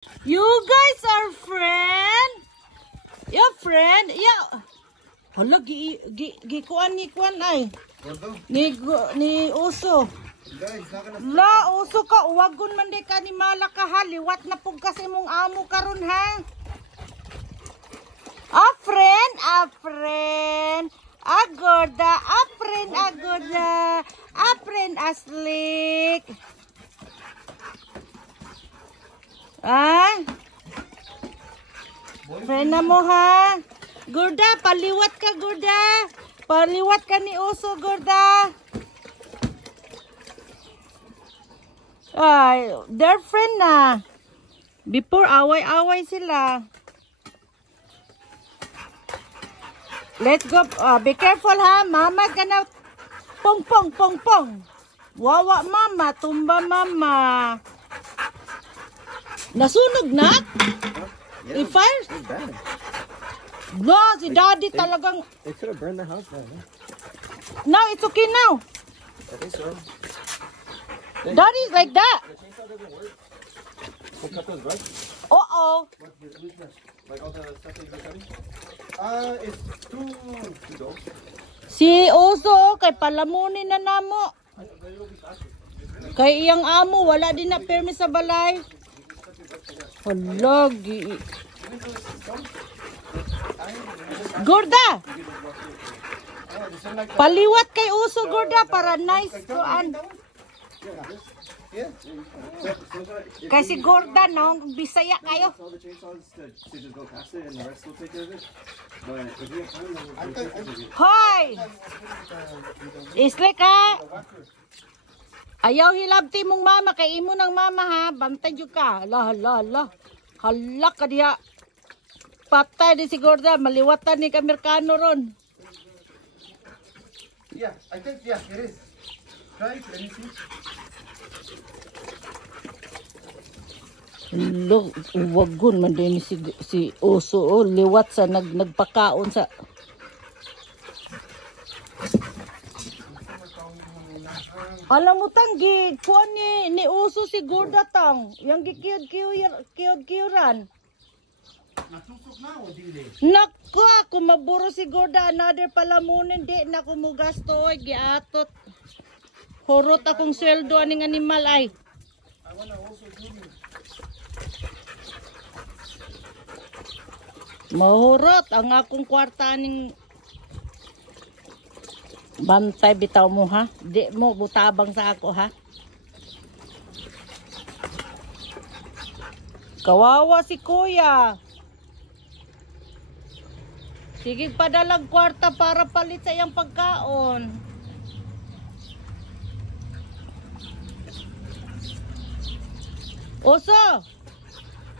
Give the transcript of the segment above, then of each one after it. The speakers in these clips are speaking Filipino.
You guys are friend? Your friend? Yeah. Hala, kuan ay. Ni uso. La, uso ka. Uwagon man di ka ni mala ka ha. Liwat na pug kasi mong amo karon ha. A friend. Agorda. A friend, agorda. A friend, aslik. Ah? Friend na mo ha. Gorda, paliwat ka, Gorda. Paliwat ka ni uso, Gorda. Ay, they're friend na. Before, away-away sila. Let's go. Be careful ha. Mama gonna pong. Wawa mama, tumba mama. Nasunog na? Yeah, I-fire? it's bad. No, si daddy talagang... They could have burned the house down. Huh? No, it's okay now. I think so. Daddy's like that. The chainsaw doesn't work. We'll cut those buds. Uh-oh. Like all the stuff that you're cutting? It's too dull. Si Oso, kay palamunin na namo. Kay iyang amo, wala din na permis sa balay. Halagi. Gorda! Paliwat kay Uso, Gorda, para nice kuan. Kay si Gorda, no? Bisaya kayo. Hoy! Islik ha? Ayaw hilabti mong mama, kay imo ng mama ha. Bantay yun ka. Hala. Halak ka diha. Patay di si Gorda, maliwatan ni Kamerkano ron. Yeah, I think, yeah, it is. Try it, let me see. Lo, wagon man din si Oso, oh, liwat sa nagpakaon sa... Alam mo tanggi, kuan ni Uso si Gorda tang, yang gikiyod-kiyuran. Natusok na o dili? Naku, ako maburo si Gorda, another palamunin, di na ko mo gasto, giatot. Horot akong sweldo aning animal ay. I wanna also do you. Mahurot ang akong kwarta aning bantay bitaw mo ha. Di mo butabang sa ako ha. Kawawa si Kuya. Sige padalag kwarta para palit sa iyang pagkaon. Oso!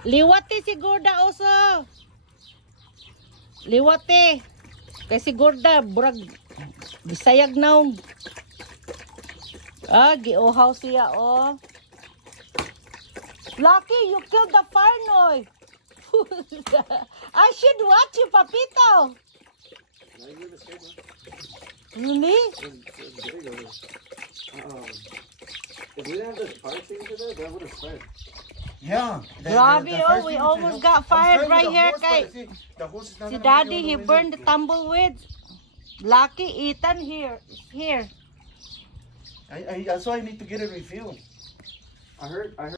Liwati si Gorda, Oso! Liwati! Kay si Gorda, burag bisayag naong. Giuhaw siya, oh. Lucky, you killed the Farnoy! I should watch you, Papito! Really? If we didn't have this fire extinguisher there, that would have spread. Yeah. Grabe, oh, we almost got fired right here, kay. Si Daddy, he burned the tumbleweeds. Lucky, Ethan here. That's why I need to get a refill. I heard